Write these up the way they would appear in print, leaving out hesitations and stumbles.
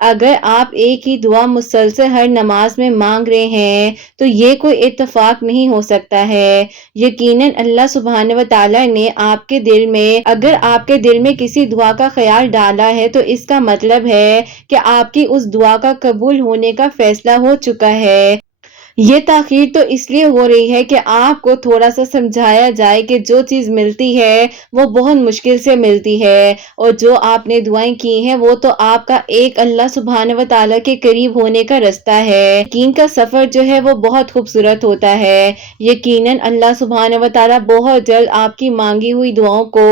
اگر آپ ایک ہی دعا مسلسل ہر نماز میں مانگ رہے ہیں تو یہ کوئی اتفاق نہیں ہو سکتا ہے۔ یقیناً اللہ سبحانہ و تعالیٰ نے اگر آپ کے دل میں کسی دعا کا خیال ڈالا ہے تو اس کا مطلب ہے کہ آپ کی اس دعا کا قبول ہونے کا فیصلہ ہو چکا ہے۔ یہ تاخیر تو اس لیے ہو رہی ہے کہ آپ کو تھوڑا سا سمجھایا جائے کہ جو چیز ملتی ہے وہ بہت مشکل سے ملتی ہے، اور جو آپ نے دعائیں کی ہیں وہ تو آپ کا ایک اللہ سبحانہ و تعالیٰ کے قریب ہونے کا رستہ ہے۔ یقین کا سفر جو ہے وہ بہت خوبصورت ہوتا ہے۔ یقیناً اللہ سبحانہ و تعالیٰ بہت جلد آپ کی مانگی ہوئی دعاؤں کو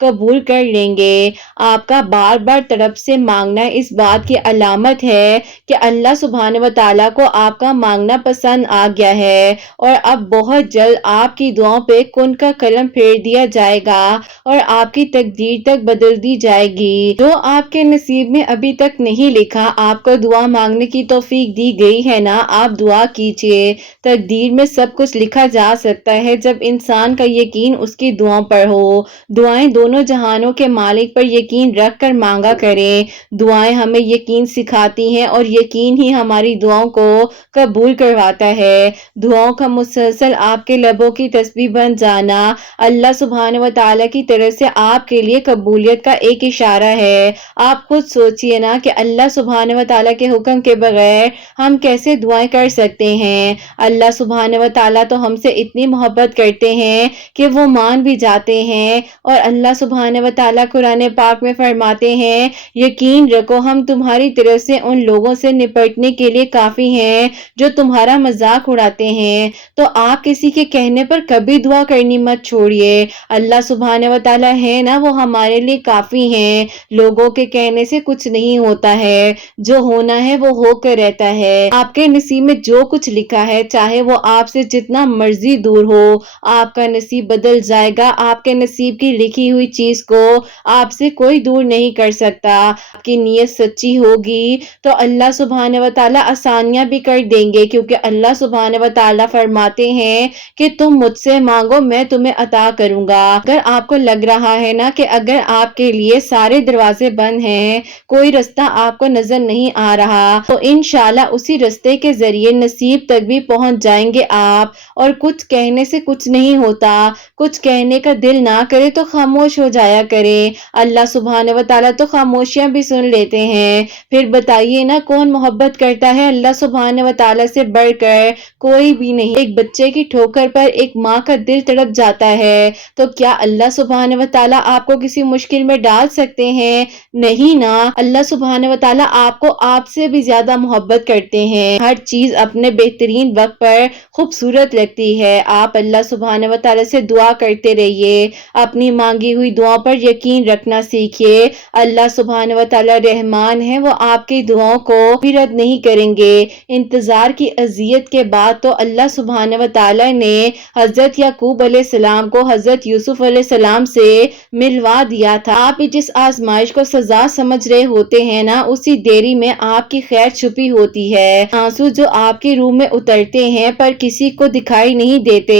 قبول کر لیں گے۔ آپ کا بار بار تڑپ سے مانگنا اس بات کی علامت ہے کہ اللہ سبحانہ و تعالیٰ کو آپ کا مانگنا پسند آ گیا ہے، اور اب بہت جلد آپ کی دعاؤں پہ کن کا قلم پھیر دیا جائے گا اور آپ کی تقدیر تک بدل دی جائے گی۔ جو آپ کے نصیب میں ابھی تک نہیں لکھا، آپ کو دعا مانگنے کی توفیق دی گئی ہے نا، آپ دعا کیجئے۔ تقدیر میں سب کچھ لکھا جا سکتا ہے جب انسان کا یقین اس کی دعاؤں پر ہو۔ دعائیں دونوں جہانوں کے مالک پر یقین رکھ کر مانگا کریں۔ دعائیں ہمیں یقین سکھاتی ہیں اور یقین ہی ہماری دعاؤں کو قبول کرواتا ہے۔ دعاؤں کا مسلسل آپ کے لبوں کی تسبیح بن جانا اللہ سبحانہ و تعالیٰ کی طرف سے آپ کے لیے قبولیت کا ایک اشارہ ہے۔ آپ خود سوچئے نا کہ اللہ سبحانہ و تعالیٰ کے حکم کے بغیر ہم کیسے دعائیں کر سکتے ہیں۔ اللہ سبحانہ و تعالیٰ تو ہم سے اتنی محبت کرتے ہیں کہ وہ مان بھی جاتے ہیں، اور اللہ سبحانہ و تعالیٰ قرآن پاک میں فرماتے ہیں، یقین رکھو ہم تمہاری طرف سے ان لوگوں سے نپٹنے کے لیے کافی ہیں جو تمہارا مذاق اڑاتے ہیں۔ تو آپ کسی کے کہنے پر کبھی دعا کرنی مت چھوڑیے۔ اللہ سبحانہ و تعالیٰ ہے نا، وہ ہمارے لیے کافی ہیں۔ لوگوں کے کہنے سے کچھ نہیں ہوتا ہے، جو ہونا ہے وہ ہو کر رہتا ہے۔ آپ کے نصیب میں جو کچھ لکھا ہے، چاہے وہ آپ سے جتنا مرضی دور ہو، آپ کا نصیب بدل جائے گا۔ آپ کے نصیب کی لکھی ہوئی چیز کو آپ سے کوئی دور نہیں کر سکتا۔ آپ کی نیت سچی ہوگی تو اللہ سبحانہ و تعالیٰ آسانیاں بھی کر دیں گے، کیونکہ اللہ سبحانہ و تعالیٰ فرماتے ہیں کہ تم مجھ سے مانگو میں تمہیں عطا کروں گا۔ اگر آپ کو لگ رہا ہے نا کہ اگر آپ کے لیے سارے دروازے بند ہیں، کوئی رستہ آپ کو نظر نہیں آ رہا، تو انشاءاللہ اسی رستے کے ذریعے نصیب تک بھی پہنچ جائیں گے آپ۔ اور کچھ کہنے سے کچھ نہیں ہوتا، کچھ کہنے کا دل نہ کرے تو خاموش ہو جایا کریں۔ اللہ سبحانہ و تعالیٰ تو خاموشیاں بھی سن لیتے ہیں۔ پھر بتائیے نا، کون محبت کرتا ہے اللہ سبحانہ و تعالیٰ سے بڑھ کر؟ کوئی بھی نہیں۔ ایک بچے کی ٹھوکر پر ایک ماں کا دل تڑپ جاتا ہے، تو کیا اللہ سبحانہ و تعالیٰ آپ کو کسی مشکل میں ڈال سکتے ہیں؟ نہیں نا۔ اللہ سبحانہ و تعالیٰ آپ کو آپ سے بھی زیادہ محبت کرتے ہیں۔ ہر چیز اپنے بہترین وقت پر خوبصورت لگتی ہے۔ آپ اللہ سبحانہ و تعالیٰ سے دعا کرتے رہیے، اپنی مانگی ہوئی دعاؤں پر یقین رکھنا سیکھیے۔ اللہ سبحانہ و تعالیٰ رحمان ہے، وہ آپ کی دعاؤں کو بھی رد نہیں کریں گے۔ انتظار کی اذیت کے بعد تو اللہ سبحانہ و تعالیٰ نے حضرت یعقوب علیہ السلام کو حضرت یوسف علیہ السلام سے ملوا دیا تھا۔ آپ بھی جس آزمائش کو سزا سمجھ رہے ہوتے ہیں نا، اسی دیری میں آپ کی خیر چھپی ہوتی ہے۔ آنسو جو آپ کی روح میں اترتے ہیں پر کسی کو دکھائی نہیں دیتے،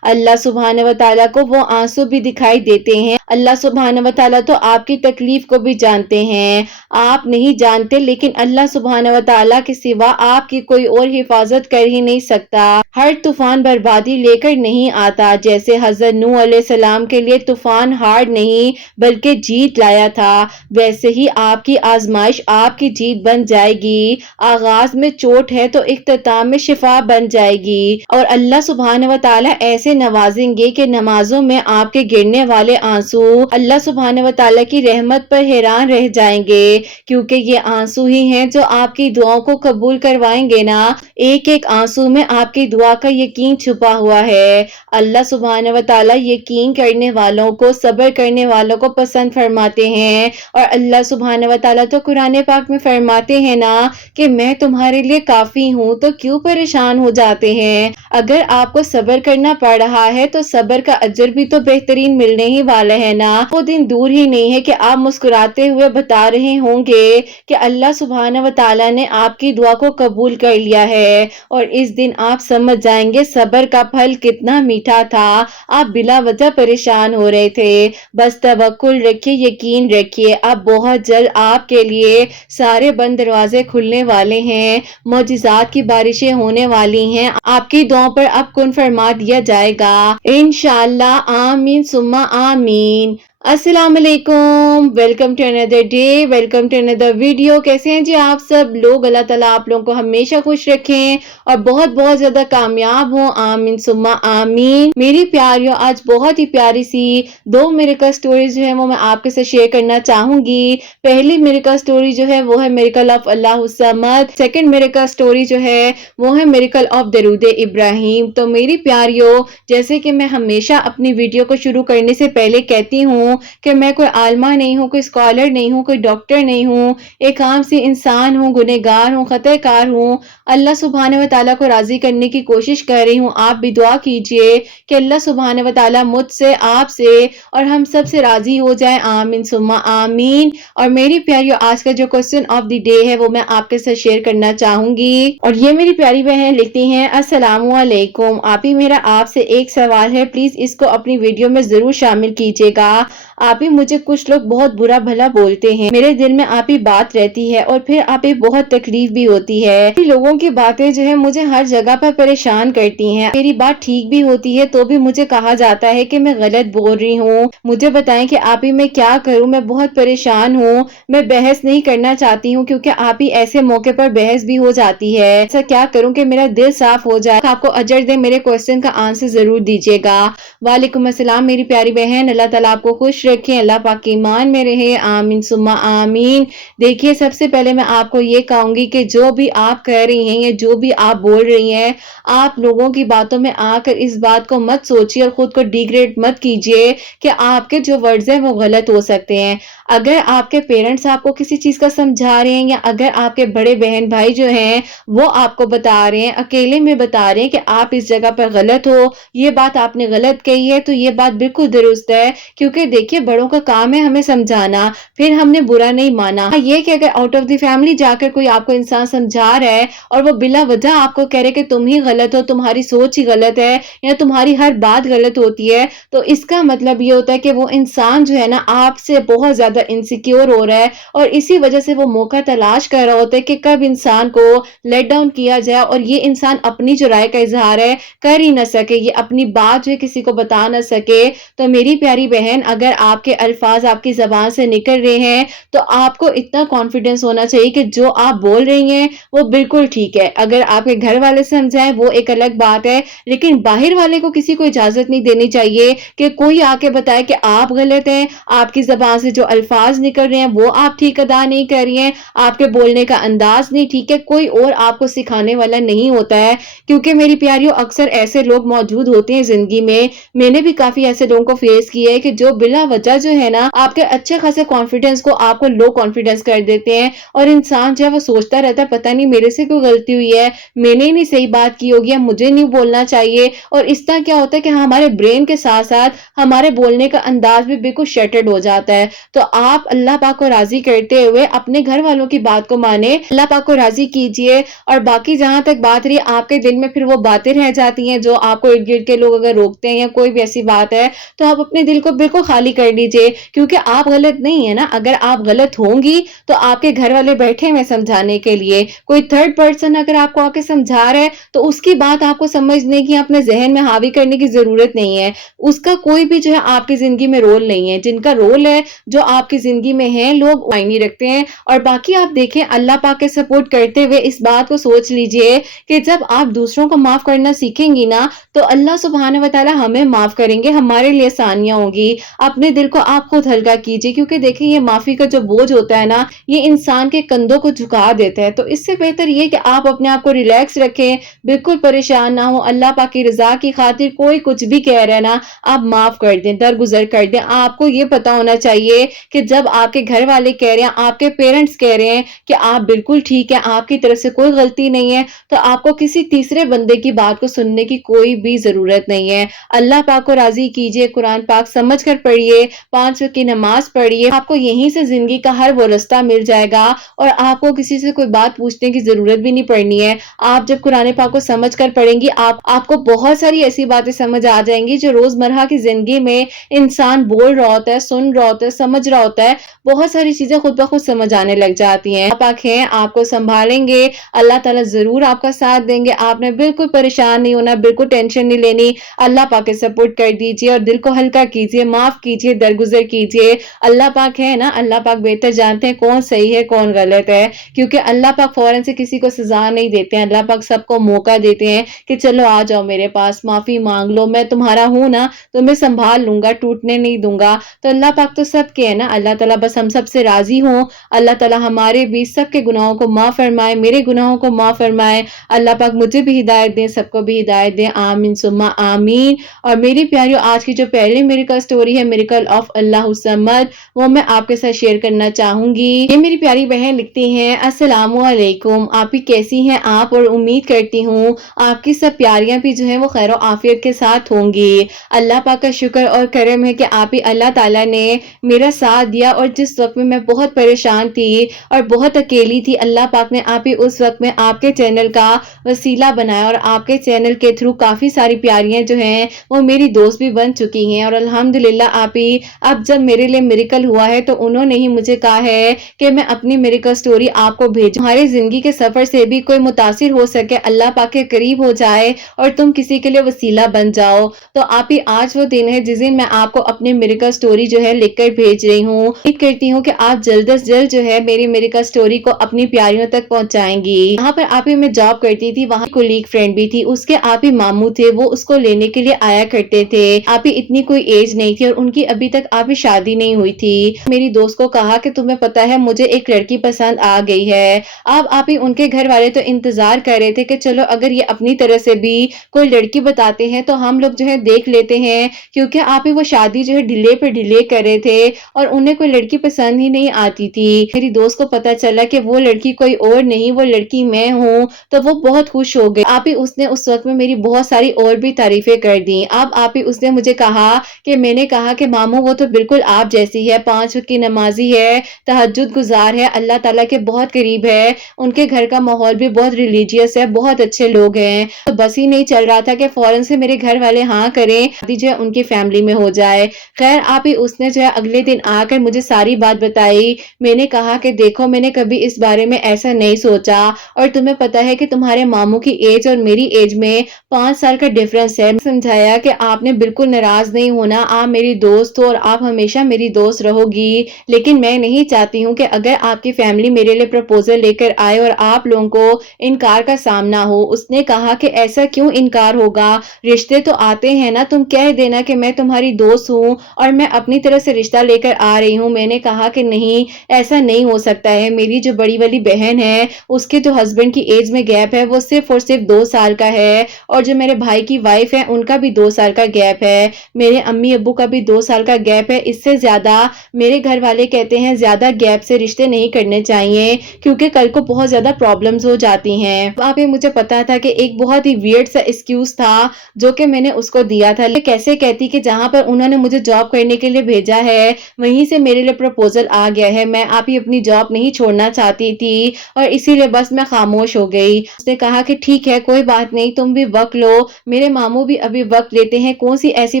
اللہ سبحانہ و تعالیٰ کو وہ آنسو بھی دکھائی دیتے ہیں۔ اللہ سبحانہ و تعالیٰ تو آپ کی تکلیف کو بھی جانتے ہیں، آپ نہیں جانتے، لیکن اللہ سبحانہ و تعالیٰ کے سوا آپ کی کوئی اور حفاظت کر ہی نہیں سکتا۔ ہر طوفان بربادی لے کر نہیں آتا، جیسے حضرت نوح علیہ السلام کے لیے طوفان ہار نہیں بلکہ جیت لایا تھا، ویسے ہی آپ کی آزمائش آپ کی جیت بن جائے گی۔ آغاز میں چوٹ ہے تو اختتام میں شفا بن جائے گی، اور اللہ سبحانہ و تعالیٰ ایسے نوازیں گے کہ نمازوں میں آپ کے گرنے والے آنسو اللہ سبحانہ و تعالیٰ کی رحمت پر حیران رہ جائیں گے، کیونکہ یہ آنسو ہی ہیں جو آپ کی دعاؤں کو قبول کروائیں گے نا۔ ایک ایک آنسو میں آپ کی دعا کا یقین چھپا ہوا ہے۔ اللہ سبحانہ و تعالیٰ یقین کرنے والوں کو، صبر کرنے والوں کو پسند فرماتے ہیں، اور اللہ سبحانہ و تعالیٰ تو قرآن پاک میں فرماتے ہیں نا کہ میں تمہارے لیے کافی ہوں، تو کیوں پریشان ہو جاتے ہیں؟ اگر آپ کو صبر کرنا پڑ رہا ہے تو صبر کا اجر بھی تو بہترین ملنے ہی والا ہے ہے نا, وہ دن دور ہی نہیں ہے کہ آپ مسکراتے ہوئے بتا رہے ہوں گے کہ اللہ سبحانہ و تعالیٰ نے آپ کی دعا کو قبول کر لیا ہے, اور اس دن آپ سمجھ جائیں گے صبر کا پھل کتنا میٹھا تھا. آپ بلا وجہ پریشان ہو رہے تھے, بس توکل رکھیے, یقین رکھیے, اب بہت جلد آپ کے لیے سارے بند دروازے کھلنے والے ہیں, معجزات کی بارشیں ہونے والی ہیں, آپ کی دعاؤں پر اب کن فرما دیا جائے گا انشاءاللہ. آمین ثم آمین. السلام علیکم, welcome to another day, welcome to another video. کیسے ہیں جی آپ سب لوگ؟ اللہ تعالیٰ آپ لوگوں کو ہمیشہ خوش رکھیں اور بہت بہت زیادہ کامیاب ہوں, آمین ثم آمین. میری پیاریوں, آج بہت ہی پیاری سی 2 میریکل سٹوریز جو ہے وہ میں آپ کے ساتھ شیئر کرنا چاہوں گی. پہلی میریکل سٹوری جو ہے وہ ہے miracle of Allah al Samad. Second miracle story جو ہے وہ ہے میریکل آف درود ابراہیم. تو میری پیاریوں, جیسے کہ میں ہمیشہ اپنی ویڈیو کو شروع کرنے سے پہلے کہتی ہوں کہ میں کوئی عالمہ نہیں ہوں, کوئی اسکالر نہیں ہوں, کوئی ڈاکٹر نہیں ہوں, ایک عام سی انسان ہوں, گنہگار ہوں, خطا کار ہوں. اللہ سبحانہ و تعالیٰ کو راضی کرنے کی کوشش کر رہی ہوں. آپ بھی دعا کیجئے کہ اللہ سبحانہ و تعالیٰ مجھ سے, آپ سے اور ہم سب سے راضی ہو جائے, آمین ثم آمین. اور میری پیاریوں, آج کا جو کوسچن آف دی ڈے ہے وہ میں آپ کے ساتھ شیئر کرنا چاہوں گی. اور یہ میری پیاری بہن لکھتی ہیں, السلام علیکم آپ ہی, میرا آپ سے ایک سوال ہے, پلیز اس کو اپنی ویڈیو میں ضرور شامل کیجئے گا. آپ ہی, مجھے کچھ لوگ بہت برا بھلا بولتے ہیں, میرے دل میں آپ ہی بات رہتی ہے اور پھر آپ ہی بہت تکلیف بھی ہوتی ہے. لوگوں کی باتیں جو ہے مجھے ہر جگہ پر پریشان کرتی ہیں. میری بات ٹھیک بھی ہوتی ہے تو بھی مجھے کہا جاتا ہے کہ میں غلط بول رہی ہوں. مجھے بتائیں کہ آپ ہی میں کیا کروں, میں بہت پریشان ہوں. میں بحث نہیں کرنا چاہتی ہوں کیونکہ آپ ہی ایسے موقع پر بحث بھی ہو جاتی ہے. ایسا کیا کروں کہ میرا دل صاف ہو جائے؟ آپ کو اجر دے, میرے کوسچن کا آنسر ضرور دیجیے گا. وعلیکم السلام میری پیاری بہن, اللہ تعالیٰ آپ کو خوش رکھیں, اللہ پاک کے ایمان میں رہے, آمین ثم آمین. دیکھیے, سب سے پہلے میں آپ کو یہ کہوں گی کہ جو بھی آپ کہہ رہی ہیں یا جو بھی آپ بول رہی ہیں, آپ لوگوں کی باتوں میں آ کر اس بات کو مت سوچیے اور خود کو ڈیگریڈ مت کیجیے کہ آپ کے جو ورڈز ہیں وہ غلط ہو سکتے ہیں. اگر آپ کے پیرنٹس آپ کو کسی چیز کا سمجھا رہے ہیں یا اگر آپ کے بڑے بہن بھائی جو ہیں وہ آپ کو بتا رہے ہیں, اکیلے میں بتا رہے ہیں کہ آپ اس جگہ پر غلط ہو, یہ بات آپ نے غلط کہی ہے, تو یہ بات بالکل درست ہے. کیونکہ دیکھیے, بڑوں کا کام ہے ہمیں سمجھانا, پھر ہم نے برا نہیں مانا. یہ کہ اگر آؤٹ آف دی فیملی جا کر کوئی آپ کو انسان سمجھا رہا ہے اور وہ بلا وجہ آپ کو کہہ رہے کہ تم ہی غلط ہو, تمہاری سوچ ہی غلط ہے یا تمہاری ہر بات غلط ہوتی ہے, تو اس کا مطلب یہ ہوتا ہے کہ وہ انسان جو ہے نا آپ سے بہت زیادہ انسیکیور ہو رہا ہے اور اسی وجہ سے وہ موقع تلاش کر رہا ہوتا ہے کہ کب انسان کو لیٹ ڈاؤن کیا جائے اور یہ انسان اپنی جو رائے کا اظہار ہے کر ہی نہ سکے, یہ اپنی بات جو ہے کسی کو بتا نہ سکے. تو میری پیاری بہن, اگر آپ کے الفاظ آپ کی زبان سے نکل رہے ہیں تو آپ کو اتنا کانفیڈنس ہونا چاہیے کہ جو آپ بول رہی ہیں وہ بالکل ٹھیک ہے. اگر آپ کے گھر والے سمجھائیں وہ ایک الگ بات ہے, لیکن باہر والے کو کسی کو اجازت نہیں دینی چاہیے کہ کوئی آ کے بتائے کہ آپ غلط ہیں, آپ کی زبان سے جو الفاظ نکل رہے ہیں وہ آپ ٹھیک ادا نہیں کر رہی ہیں, آپ کے بولنے کا انداز نہیں ٹھیک ہے. کوئی اور آپ کو سکھانے والا نہیں ہوتا ہے, کیونکہ میری پیاریوں اکثر ایسے لوگ موجود ہوتے ہیں زندگی میں. میں نے بھی کافی ایسے لوگوں کو فیس کیا ہے کہ جو بلا وجہ جو ہے نا آپ کے اچھے خاصے کانفیڈنس کو آپ کو لو کانفیڈنس کر دیتے ہیں, اور انسان جو ہے وہ سوچتا رہتا ہے پتہ نہیں میرے سے کوئی غلطی ہوئی ہے, میں نے نہیں صحیح بات کی ہوگی, مجھے نہیں بولنا چاہیے. اور اس طرح کیا ہوتا ہے کہ ہمارے برین کے ساتھ ساتھ ہمارے بولنے کا انداز بھی بالکل شٹرڈ ہو جاتا ہے. تو آپ اللہ پاک کو راضی کرتے ہوئے اپنے گھر والوں کی بات کو مانیں, اللہ پاک کو راضی کیجئے. اور باقی جہاں تک بات رہی آپ کے دل میں پھر وہ باتیں رہ جاتی ہیں جو آپ کو ارد گرد کے لوگ اگر روکتے ہیں یا کوئی بھی ایسی بات ہے, تو آپ اپنے دل کو بالکل خالی کر لیجئے, کیونکہ آپ غلط نہیں ہے نا. اگر آپ غلط ہوں گی تو آپ کے گھر والے بیٹھے ہوئے سمجھانے کے لیے, کوئی تھرڈ پرسن اگر آپ کو آ کے سمجھا رہا ہے تو اس کی بات آپ کو سمجھنے کی, اپنے ذہن میں حاوی کرنے کی ضرورت نہیں ہے. اس کا کوئی بھی جو ہے آپ کی زندگی میں رول نہیں ہے. جن کا رول ہے جو آپ کی زندگی میں ہے لوگ معنی رکھتے ہیں. اور باقی آپ دیکھیں, اللہ پاک کے سپورٹ کرتے ہوئے اس بات کو سوچ لیجئے کہ جب آپ دوسروں کو معاف کرنا سیکھیں گی نا تو اللہ سبحانہ و تعالی ہمیں معاف کریں گے, ہمارے لیے آسانیاں ہوں گی. اپنے دل کو آپ خود ہلکا کیجئے, کیونکہ دیکھیں یہ معافی کا جو بوجھ ہوتا ہے نا یہ انسان کے کندھوں کو جھکا دیتا ہے. تو اس سے بہتر یہ کہ آپ اپنے آپ کو ریلیکس رکھیں, بالکل پریشان نہ ہو. اللہ پاک کی رضا کی خاطر کوئی کچھ بھی کہہ رہا ہے نا آپ معاف کر دیں, درگزر کر دیں. آپ کو یہ پتا ہونا چاہیے کہ جب آپ کے گھر والے کہہ رہے ہیں, آپ کے پیرنٹس کہہ رہے ہیں کہ آپ بالکل ٹھیک ہے, آپ کی طرف سے کوئی غلطی نہیں ہے, تو آپ کو کسی تیسرے بندے کی بات کو سننے کی کوئی بھی ضرورت نہیں ہے. اللہ پاک کو راضی کیجئے, قرآن پاک سمجھ کر پڑھیے, پڑھیے, 5 وقت کی نماز پڑھیے, آپ کو یہیں سے زندگی کا ہر وہ رستہ مل جائے گا اور آپ کو کسی سے کوئی بات پوچھنے کی ضرورت بھی نہیں پڑنی ہے. آپ جب قرآن پاک کو سمجھ کر پڑھیں گی, آپ کو بہت ساری ایسی باتیں سمجھ آ جائیں گی جو روزمرہ کی زندگی میں انسان بول رہا ہوتا ہے, سن رہا ہوتا ہے, سمجھ رہا ہوتا ہے, بہت ساری چیزیں خود بخود سمجھ آنے لگ جاتی ہیں. پاک ہیں, آپ کو سنبھالیں گے, اللہ تعالیٰ ضرور آپ کا ساتھ دیں گے. آپ نے بالکل پریشان نہیں ہونا, بالکل ٹینشن نہیں لینی. اللہ پاک کے سپورٹ کر دیجئے اور دل کو ہلکا کیجئے, معاف کیجئے, درگزر کیجئے. اللہ پاک ہے نا, اللہ پاک بہتر جانتے ہیں کون صحیح ہے کون غلط ہے, کیونکہ اللہ پاک فوراً سے کسی کو سزا نہیں دیتے ہیں. اللہ پاک سب کو موقع دیتے ہیں کہ چلو آ جاؤ میرے پاس, معافی مانگ لو, میں تمہارا ہوں نا, تمہیں سنبھال لوں گا, ٹوٹنے نہیں دوں گا. تو اللہ پاک تو سب کے ہے نا. اللہ تعالیٰ بس ہم سب سے راضی ہوں. اللہ تعالیٰ ہمارے بھی سب کے گناہوں کو معاف فرمائے, میرے گناہوں کو معاف فرمائے. اللہ پاک مجھے بھی ہدایت دیں, سب کو بھی ہدایت دیں, آمین ثم آمین. اور میری پیاریو, آج کی جو پہلی میریکل سٹوری ہے, میریکل آف اللہ الصمد, وہ میں آپ کے ساتھ شیئر کرنا چاہوں گی. یہ میری پیاری بہن لکھتی ہیں, السلام علیکم, آپ ہی کیسی ہیں آپ, اور امید کرتی ہوں آپ کی سب پیاریاں بھی جو ہیں وہ خیر و عافیت کے ساتھ ہوں گی. اللہ پاک کا شکر اور کرم ہے کہ آپ ہی اللہ تعالیٰ نے میرا ساتھ دیا, اور جس وقت میں بہت پریشان تھی اور بہت اکیلی تھی, اللہ پاک نے آپ ہی اس وقت میں آپ کے چینل کا وسیلہ بنایا, اور آپ کے چینل کے تھرو کافی ساری پیاریاں جو ہیں وہ میری دوست بھی بن چکی ہیں. اور الحمدللہ آپ ہی اب جب میرے لیے میریکل ہوا ہے تو انہوں نے ہی مجھے کہا ہے کہ میں اپنی میریکل سٹوری آپ کو بھیجوں, ہمارے زندگی کے سفر سے بھی کوئی متاثر ہو سکے, اللہ پاک کے قریب ہو جائے اور تم کسی کے لیے وسیلہ بن جاؤ. تو آپ ہی آج وہ دن ہے جس دن میں آپ کو اپنی میریکل سٹوری جو ہے لکھ کر بھیج رہی ہوں. امید کرتی ہوں کہ آپ جلد از جلد جو ہے میری میریکل سٹوری کو اپنی پیاریوں تک پہنچائیں گی. یہاں پر آپ ہی میں جاب کرتی تھی, وہاں کولیگ فرینڈ بھی تھی, اس کے آپ ہی ماموں تھے, وہ اس کو لینے کے لیے آیا کرتے تھے. آپ ہی اتنی کوئی ایج نہیں تھی اور ان کی ابھی تک آپ ہی شادی نہیں ہوئی تھی. میری دوست کو کہا کہ تمہیں پتا ہے مجھے ایک لڑکی پسند آ گئی ہے. اب آپ ہی ان کے گھر والے تو انتظار کر رہے تھے کہ چلو اگر یہ اپنی طرح سے بھی کوئی لڑکی بتاتے ہیں تو ہم لوگ جو ہے دیکھ لیتے ہیں, کیونکہ آپ ہی وہ شادی جو ہے ڈیلے پہ ڈیلے کر رہے تھے اور انہیں کوئی لڑکی پسند ہی نہیں آتی تھی. میری دوست کو پتا چلا کہ وہ لڑکی کوئی اور نہیں, وہ لڑکی میں ہوں, تو وہ بہت خوش ہو گئی. آپ ہی اس نے اس وقت میں میری بہت ساری اور بھی تعریفیں کر دی. اب آپ ہی اس نے مجھے کہا کہ میں نے کہا کہ ماموں وہ تو بالکل آپ جیسی ہے, 5 وقت کی نمازی ہے, تہجد گزار ہے, اللہ تعالیٰ کے بہت قریب ہے, ان کے گھر کا ماحول بھی بہت ریلیجیس ہے, بہت اچھے لوگ ہیں. تو بس ہی نہیں چل رہا تھا کہ فوراً سے میرے گھر والے ہاں کریں, جو ہے ان کی فیملی میں ہو جائے. خیر آپ ہی اس نے جو ہے اگلے دن آ کر مجھے ساری بات بتائی. میں نے کہا کہ دیکھو میں نے کبھی اس بارے میں ایسا نہیں سوچا, اور تمہیں پتا ہے کہ تمہارے ماموں کی ایج اور میری ایج میں 5 سال کا ڈیفرنس ہے. سمجھایا کہ آپ نے بالکل ناراض نہیں ہونا, آپ میری دوست ہو اور آپ ہمیشہ میری دوست رہو گی, لیکن میں نہیں چاہتی ہوں کہ اگر آپ کی فیملی میرے لیے پرپوزل لے کر آئے اور آپ لوگوں کو انکار کا سامنا ہو. اس نے کہا کہ ایسا کیوں انکار ہوگا, رشتے تو آتے ہیں نا, تم کہہ دینا کہ میں تمہاری دوست ہوں اور میں اپنی طرح سے رشتہ لے کر آ رہی ہوں. میں نے کہا کہ نہیں, ایسا نہیں ہو سکتا ہے. میری جو بڑی والی بہن ہے اس کے جو ہسبینڈ کی ایج میں گیپ ہے وہ صرف اور صرف 2 سال کا ہے, اور جو میرے بھائی کی وائف ہے ان کا بھی 2 سال کا گیپ ہے, میرے امی ابو کا بھی 2 سال کا گیپ ہے. اس سے زیادہ میرے گھر والے کہتے ہیں زیادہ گیپ سے رشتے نہیں کرنے چاہیے, کیونکہ کل کو بہت زیادہ پرابلمز ہو جاتی ہیں. وہاں پہ مجھے پتا تھا کہ ایک بہت ہی ویئرڈ سا ایکسکیوز تھا جو کہ میں نے اس کو دیا تھا. لیکن کیسے کہتی کہ جہاں پر انہوں نے مجھے جاب کرنے کے لیے بھیجا ہے وہیں سے میرے لیے پروپوزل آ گیا ہے. میں آپ ہی اپنی جاب نہیں چھوڑنا چاہتی تھی اور اسی لیے بس میں خاموش ہو گئی. اس نے کہا کہ ٹھیک ہے کوئی بات نہیں, تم بھی وقت لو, میرے ماموں بھی ابھی وقت لیتے ہیں, کون سی ایسی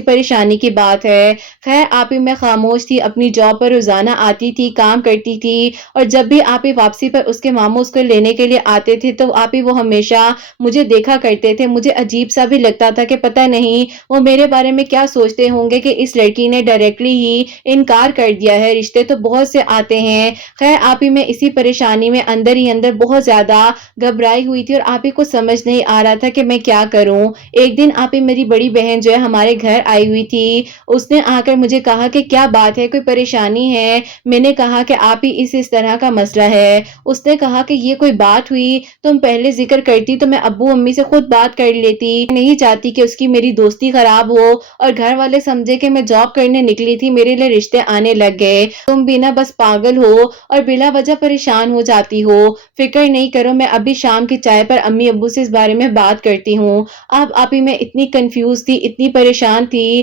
پریشانی کی بات ہے. خیر آپ ہی میں خاموش تھی, اپنی جاب پر روزانہ آتی تھی, کام کرتی تھی, اور جب بھی آپ ہی واپسی پر اس کے ماموں اس کو لینے کے لیے آتے تھے تو آپ ہی وہ ہمیشہ مجھے دیکھا کرتے تھے. مجھے عجیب سا بھی لگتا تھا کہ پتہ نہیں وہ میرے بارے میں کیا سوچتے ہوں گے کہ اس لڑکی نے ڈائریکٹلی ہی انکار کر دیا ہے, رشتے تو بہت سے آتے ہیں. خیر آپ ہی میں اسی پریشانی میں اندر ہی اندر بہت زیادہ گھبرائی ہوئی تھی, اور آپ ہی کو سمجھ نہیں آ رہا تھا کہ میں کیا کروں. ایک دن آپ ہی میری بڑی بہن جو ہے ہمارے گھر آئی ہوئی تھی, اس نے آ کر مجھے کہا کہ کیا بات ہے, کوئی پریشانی ہے. میں نے کہا کہ آپ ہی اس طرح کا مسئلہ ہے. اس نے کہا کہ یہ کوئی بات ہوئی, تم پہلے ذکر کرتی تو میں ابو امی سے خود بات کر لیتی, نہیں چاہتی کہ اس کی میری دوستی خراب ہو اور گھر والے سمجھے کہ میں جاب کرنے نکلی تھی, میرے لیے رشتے آنے لگ گئے. تم بھی نا بس پاگل ہو اور بلا وجہ پریشان ہو جاتی ہو. فکر نہیں کرو, میں ابھی شام کی چائے پر امی ابو سے اس بارے میں بات کرتی ہوں. اب آپ ہی میں اتنی کنفیوز تھی, اتنی پریشان تھی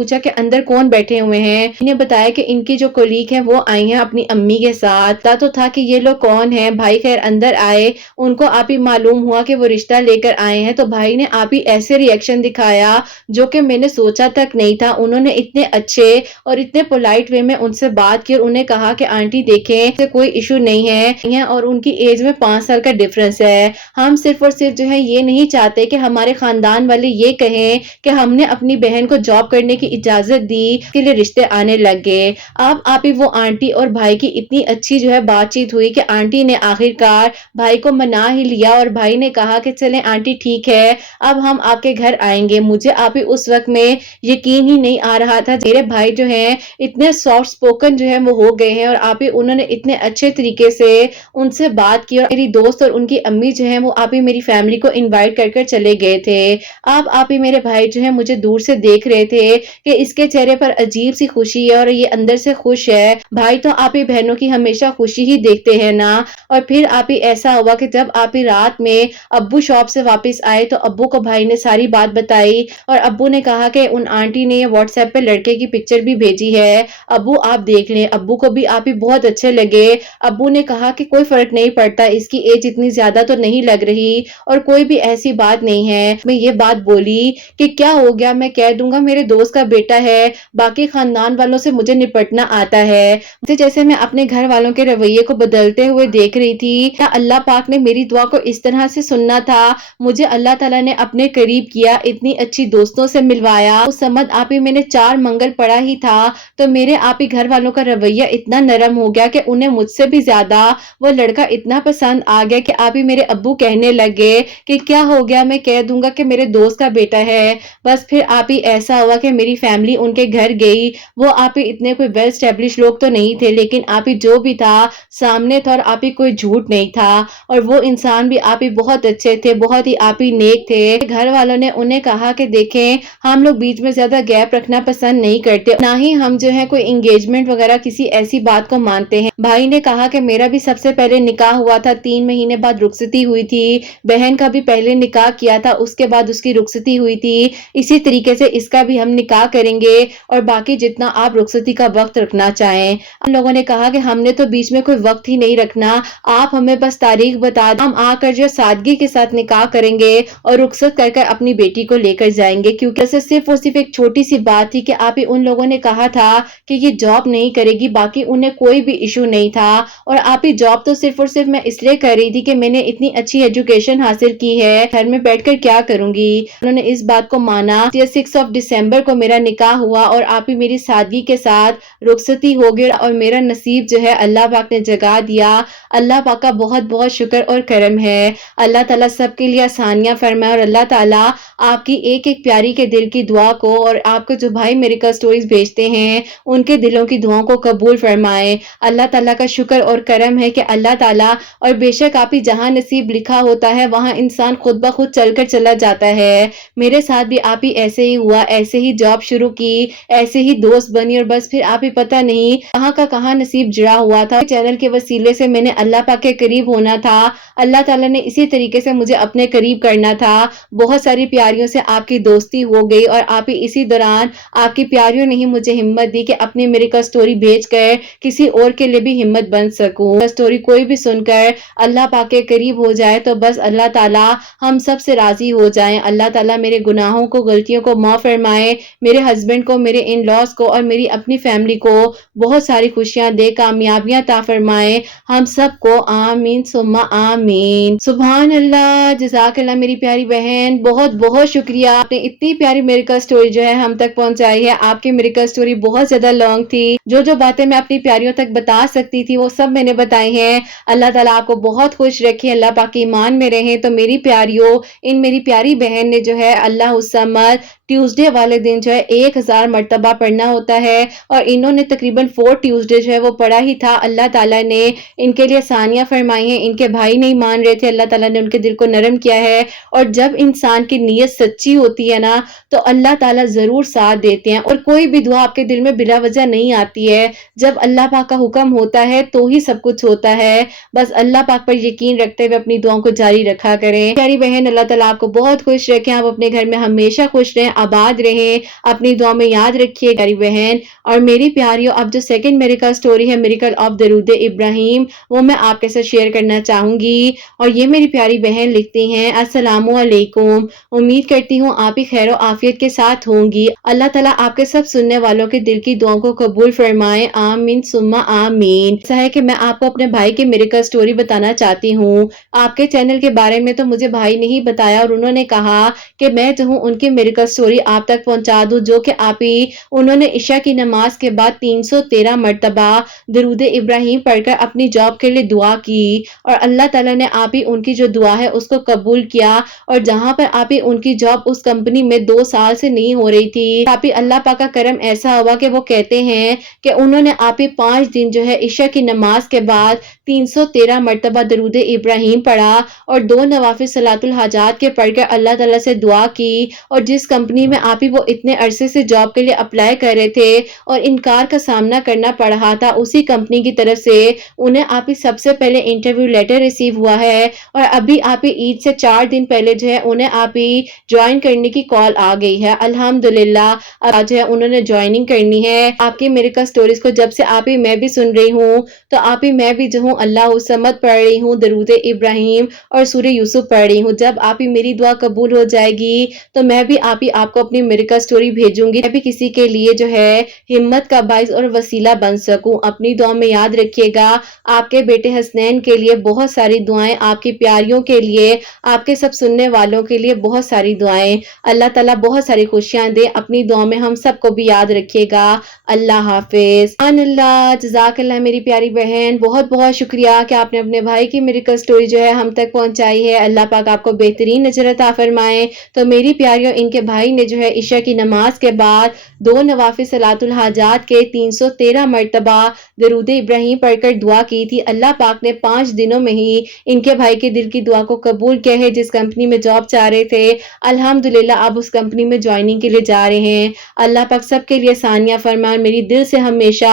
پوچھا کہ اندر کون بیٹھے ہوئے ہیں؟ انہیں بتایا کہ ان کی جو کولیگ ہیں وہ آئی ہیں اپنی امی کے ساتھ۔ تو تھا کہ یہ لوگ کون ہیں؟ بھائی خیر اندر آئے، ان کو آپ ہی معلوم ہوا کہ وہ رشتہ لے کر آئے ہیں، تو بھائی نے آپ ہی ایسے ریئیکشن دکھایا جو کہ میں نے سوچا تک نہیں تھا۔ انہوں نے اتنے اچھے اور اتنے پولائٹ وے میں ان سے بات کی اور انہیں کہا کہ آنٹی دیکھیں کوئی ایشو نہیں ہے اور ان کی ایج میں 5 سال کا ڈفرنس ہے، ہم صرف اور صرف جو ہے یہ نہیں چاہتے کہ ہمارے خاندان والے یہ کہیں کہ ہم نے اپنی بہن کو جاب کرنے کی اجازت دی، اس کے لیے رشتے آنے لگ گئے۔ اب آپ ہی وہ آنٹی اور بھائی کی اتنی اچھی جو ہے بات چیت ہوئی کہ آنٹی نے آخر کار بھائی کو منا ہی لیا اور بھائی نے کہا کہ چلیں آنٹی ٹھیک ہے، اب ہم آپ کے گھر آئیں گے۔ مجھے آپ ہی اس وقت میں یقین ہی نہیں آ رہا تھا، میرے بھائی جو ہیں اتنے سافٹ سپوکن جو ہے وہ ہو گئے ہیں اور آپ ہی انہوں نے اتنے اچھے طریقے سے ان سے بات کی، اور میری دوست اور ان کی امی جو ہیں وہ آپ ہی میری فیملی کو انوائٹ کر کر چلے گئے تھے۔ اب آپ ہی میرے بھائی جو ہیں مجھے دور سے دیکھ رہے تھے کہ اس کے چہرے پر عجیب سی خوشی ہے اور یہ اندر سے خوش ہے۔ بھائی تو آپ ہی بہنوں کی ہمیشہ خوشی ہی دیکھتے ہیں نا۔ اور پھر آپ ہی ایسا ہوا کہ جب آپ ہی رات میں ابو شاپ سے واپس آئے تو ابو کو بھائی نے ساری بات بتائی اور ابو نے کہا کہ ان آنٹی نے واٹس ایپ پہ لڑکے کی پکچر بھی بھیجی ہے، ابو آپ دیکھ لیں۔ ابو کو بھی آپ ہی بہت اچھے لگے۔ ابو نے کہا کہ کوئی فرق نہیں پڑتا، اس کی ایج اتنی زیادہ تو نہیں لگ رہی اور کوئی بھی ایسی بات نہیں ہے۔ میں یہ بات بولی کہ کیا ہو گیا، میں کہہ دوں گا میرے دوست کا بیٹا ہے، باقی خاندان والوں سے مجھے نپٹنا آتا ہے۔ جیسے میں اپنے گھر والوں کے رویے کو بدلتے ہوئے دیکھ رہی تھی، کیا اللہ پاک نے میری دعا کو اس طرح سے سننا تھا؟ مجھے اللہ تعالیٰ نے اپنے قریب کیا، اتنی اچھی دوستوں سے ملوایا۔ اس سمت آپ ہی میں نے 4 منگل پڑھا ہی تھا تو میرے آپ ہی گھر والوں کا رویہ اتنا نرم ہو گیا کہ انہیں مجھ سے بھی زیادہ وہ لڑکا اتنا پسند آ گیا کہ آپ ہی میرے ابو کہنے لگے کہ کیا ہو گیا، میں کہہ دوں گا کہ میرے دوست کا بیٹا ہے۔ بس پھر آپ ہی ایسا ہوا کہ میری فیملی ان کے گھر گئی، وہ آپ ہی اتنے کوئی ویل اسٹیبلش لوگ تو نہیں تھے لیکن آپ ہی جو بھی تھا سامنے تھا اور آپ ہی کوئی جھوٹ نہیں تھا، اور وہ انسان بھی آپ ہی بہت اچھے تھے، بہت ہی آپ ہی نیک تھے۔ گھر والوں نے انہیں کہا کہ دیکھیں ہم لوگ بیچ میں زیادہ گیپ رکھنا پسند نہیں کرتے، نہ ہی ہم جو ہے کوئی انگیجمنٹ وغیرہ کسی ایسی بات کو مانتے ہیں۔ بھائی نے کہا کہ میرا بھی سب سے پہلے نکاح ہوا تھا، 3 مہینے بعد رخصتی ہوئی تھی، بہن کا بھی پہلے نکاح کیا تھا، اس کے بعد اس کی رخصتی ہوئی تھی، اسی طریقے سے اس کا بھی ہم نکاح کریں گے اور باقی جتنا آپ رخصتی کا وقت رکھنا چاہیں۔ ہم لوگوں نے کہا کہ ہم نے تو بیچ میں کوئی وقت ہی نہیں رکھنا، آپ ہمیں بس تاریخ بتا دیں، ہم آ کر جو سادگی کے ساتھ نکاح کریں گے اور رخصت کر کر اپنی بیٹی کو لے کر جائیں گے، کیونکہ اسے صرف اور صرف ایک چھوٹی سی بات تھی کہ آپ ہی ان لوگوں نے کہا تھا کہ یہ جاب نہیں کرے گی، باقی انہیں کوئی بھی ایشو نہیں تھا، اور آپ ہی جاب تو صرف اور صرف میں اس لیے کر رہی تھی کہ میں نے اتنی اچھی ایجوکیشن حاصل کی ہے، گھر میں بیٹھ کر کیا کروں گی۔ انہوں نے اس بات کو مانا۔ 6 دسمبر کو میرا نکاح ہوا اور آپ ہی میری سادگی کے ساتھ رخصتی ہو گئی اور میرا نصیب جو ہے اللہ پاک نے جگا دیا۔ اللہ پاک کا بہت بہت شکر اور کرم ہے۔ اللہ تعالیٰ سب کے لیے آسانیاں فرمائے اور اللہ تعالیٰ آپ کی ایک ایک پیاری کے دل کی دعا کو اور آپ کو جو بھائی میریکل سٹوریز بھیجتے ہیں ان کے دلوں کی دعاؤں کو قبول فرمائے۔ اللہ تعالیٰ کا شکر اور کرم ہے کہ اللہ تعالیٰ، اور بے شک آپ ہی جہاں نصیب لکھا ہوتا ہے وہاں انسان خود بخود چل کر چلا جاتا ہے۔ میرے ساتھ بھی آپ ہی ایسے ہی ہوا، ایسے ہی جاب شروع کی، ایسے ہی دوست بنی اور بس پھر آپ ہی پتہ نہیں کہاں کا کہاں نصیب جڑا ہوا تھا۔ چینل کے وسیلے سے میں نے اللہ پاک کے قریب ہونا تھا، اللہ تعالیٰ نے اسی طریقے سے مجھے اپنے قریب کرنا تھا۔ بہت ساری پیاریوں سے آپ کی دوستی ہو گئی اور آپ ہی اسی دوران آپ کی پیاریوں نے ہی مجھے ہمت دی کہ اپنی میریکل سٹوری بھیج کر کسی اور کے لیے بھی ہمت بن سکوں۔ سٹوری کوئی بھی سن کر اللہ پاک کے قریب ہو جائے تو بس اللہ تعالیٰ ہم سب سے راضی ہو جائیں۔ اللہ تعالیٰ میرے گناہوں کو، غلطیوں کو معاف فرمائے، میرے ہسبینڈ کو، میرے ان لاز کو اور میری اپنی فیملی کو بہت ساری خوشیاں دے، کامیابیاں عطا فرمائے ہم سب کو، آمین ثم آمین۔ سبحان اللہ، جزاک اللہ میری پیاری بہن، بہت بہت شکریہ، آپ نے اتنی پیاری میریکل سٹوری جو ہے ہم تک پہنچائی ہے۔ آپ کی میریکل سٹوری بہت زیادہ لانگ تھی، جو باتیں میں اپنی پیاریوں تک بتا سکتی تھی وہ سب میں نے بتائی ہیں۔ اللہ تعالیٰ آپ کو بہت خوش رکھے، اللہ پاک ایمان میں رہیں۔ تو میری پیاریوں، ان میری پیاری بہن نے جو ہے اللہ الصمد ٹیوزڈے والے دن جو ہے 1000 مرتبہ پڑھنا ہوتا ہے اور انہوں نے تقریباً 4 ٹیوزڈے جو ہے وہ پڑھا ہی تھا۔ اللہ تعالیٰ نے ان کے لیے آسانیاں فرمائی ہیں، ان کے بھائی نہیں مان رہے تھے، اللہ تعالیٰ نے ان کے دل کو نرم کیا ہے، اور جب انسان کی نیت سچی ہوتی ہے نا تو اللہ تعالیٰ ضرور ساتھ دیتے ہیں، اور کوئی بھی دعا آپ کے دل میں بلا وجہ نہیں آتی ہے، جب اللہ پاک کا حکم ہوتا ہے تو ہی سب کچھ ہوتا ہے۔ بس اللہ پاک پر یقین رکھتے ہوئے اپنی دعاؤں کو جاری رکھا کریں۔ پیاری بہن، اللہ تعالیٰ آپ کو بہت خوش رکھیں، آپ اپنے گھر میں ہمیشہ خوش رہیں، آباد رہیں. اپنی دعا میں یاد رکھیے پیاری بہن. اور میری پیاریوں اب جو سیکنڈ میریکل سٹوری ہے میریکل آف درود ابراہیم وہ میں آپ کے ساتھ شیئر کرنا چاہوں گی. اور یہ میری پیاری بہن لکھتی ہیں السلام علیکم. امید کرتی ہوں آپ ہی خیر و عافیت کے ساتھ ہوں گی. اللہ تعالیٰ آپ کے سب سننے والوں کے دل کی دعاؤں کو قبول فرمائے. آمین ثم آمین. ایسا ہے کہ میں آپ کو اپنے بھائی کی میریکل سٹوری بتانا چاہتی ہوں. آپ کے چینل کے بارے میں تو مجھے بھائی نے ہی بتایا اور انہوں نے کہا کہ میں جو ہوں ان کی میریکل سٹوری آپ تک پہنچا دوں جو کہ آپ ہی انہوں نے عشاء کی نماز کے بعد 313 مرتبہ درود ابراہیم پڑھ کر اپنی جاب کے لیے دعا کی اور اللہ تعالیٰ نے آپ ہی ان کی جو دعا ہے اس کو قبول کیا. اور جہاں پر آپ ہی ان کی جاب اس کمپنی میں 2 سال سے نہیں ہو رہی تھی آپ ہی اللہ پاک کا کرم ایسا ہوا کہ وہ کہتے ہیں کہ انہوں نے آپ ہی 5 دن جو ہے عشاء کی نماز کے بعد 313 مرتبہ درود ابراہیم پڑھا اور 2 نوافل صلاۃ الحاجات کے پڑھ کر اللہ تعالیٰ سے دعا کی. اور جس کمپنی میں آپ ہی وہ اتنے عرصے سے جاب کے لیے اپلائی کر رہے تھے اور انکار کا سامنا کرنا پڑ رہا تھا اسی کمپنی کی طرف سے انہیں آپ ہی سب سے پہلے انٹرویو لیٹر ریسیو ہوا ہے. اور ابھی آپ ہی عید سے 4 دن پہلے جو ہے انہیں آپ ہی جوائن کرنے کی کال آ گئی ہے. الحمدللہ اب جو ہے انہوں نے جوائننگ کرنی ہے. آپ کی میریکل سٹوریز کو جب سے آپ ہی میں بھی سن رہی ہوں تو آپ ہی میں بھی جو ہوں اللہ الصمد پڑھ رہی ہوں, درود ابراہیم اور سورہ یوسف پڑھ رہی ہوں. جب آپ ہی میری دعا قبول ہو جائے گی تو میں بھی آپ کو اپنی میریکل سٹوری بھیجوں گی. میں بھی کسی کے لیے جو ہے ہمت کا باعث اور وسیلہ بن سکوں. اپنی دعا میں یاد رکھیے گا. آپ کے بیٹے حسنین کے لیے بہت ساری دعائیں, آپ کی پیاریوں کے لیے, آپ کے سب سننے والوں کے لیے بہت ساری دعائیں. اللہ تعالیٰ بہت ساری خوشیاں دے. اپنی دعا میں ہم سب کو بھی یاد رکھیے گا. اللہ حافظ. اللہ جزاک اللہ میری پیاری بہن, بہت بہت شکریہ کہ آپ نے اپنے بھائی کی میریکل سٹوری جو ہے ہم تک پہنچائی ہے. اللہ پاک آپ کو بہترین اجر عطا فرمائے. تو میری پیاریوں ان کے بھائی نے جو ہے عشاء کی نماز کے بعد 2 نوافل صلاۃ الحاجات کے 313 مرتبہ درود ابراہیم پڑھ کر دعا کی تھی. اللہ پاک نے 5 دنوں میں ہی ان کے بھائی کے دل کی دعا کو قبول کیا ہے. جس کمپنی میں جاب چاہ رہے تھے الحمدللہ اب اس کمپنی میں جوائننگ کے لیے جا رہے ہیں. اللہ پاک سب کے لیے آسانیاں فرمائے. میری دل سے ہمیشہ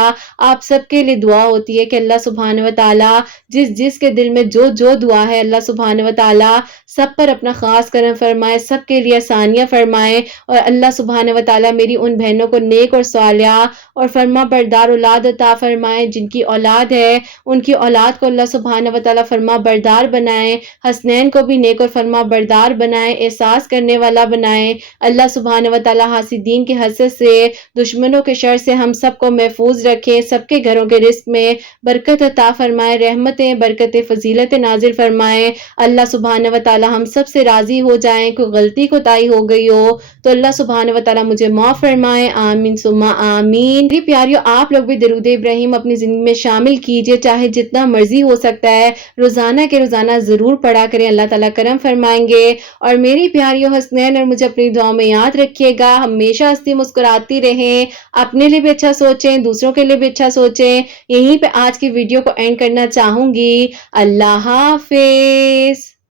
آپ سب کے لیے دعا ہوتی ہے کہ اللہ سبحانہ و تعالی جس کے دل میں جو دعا ہے اللہ سبحانہ و تعالی سب پر اپنا خاص کرم فرمائے, سب کے لیے آسانیاں فرمائے. اور اللہ سبحانہ و تعالی میری ان بہنوں کو نیک اور صالحہ اور فرما بردار اولاد عطا فرمائے. جن کی اولاد ہے ان کی اولاد کو اللہ سبحانہ و تعالی فرما بردار بنائے. حسنین کو بھی نیک اور فرما بردار بنائے, احساس کرنے والا بنائے. اللہ سبحانہ و تعالی حاسدین کے حسد سے, دشمنوں کے شر سے ہم سب کو محفوظ رکھے. سب کے گھروں کے رزق میں برکت عطا فرمائے, رحمتیں برکتیں فضیلت نازل فرمائے. اللہ سبحانہ و تعالی ہم سب سے راضی ہو جائیں. کوئی غلطی کوتاہی ہو گئی ہو تو اللہ سبحانہ و تعالی مجھے معاف فرمائے. آمین ثم آمین. میری پیاریوں آپ لوگ بھی درود ابراہیم اپنی زندگی میں شامل کیجئے, چاہے جتنا مرضی ہو سکتا ہے روزانہ کے روزانہ ضرور پڑھا کریں. اللہ تعالیٰ کرم فرمائیں گے. اور میری پیاریوں حسنین اور مجھے اپنی دعاؤں میں یاد رکھیے گا. ہمیشہ ہنستی مسکراتی رہیں, اپنے لیے بھی اچھا سوچیں, دوسروں کے لیے بھی اچھا سوچیں. یہیں پہ آج کی ویڈیو کو اینڈ کرنا چاہوں گی. اللہ حافظ.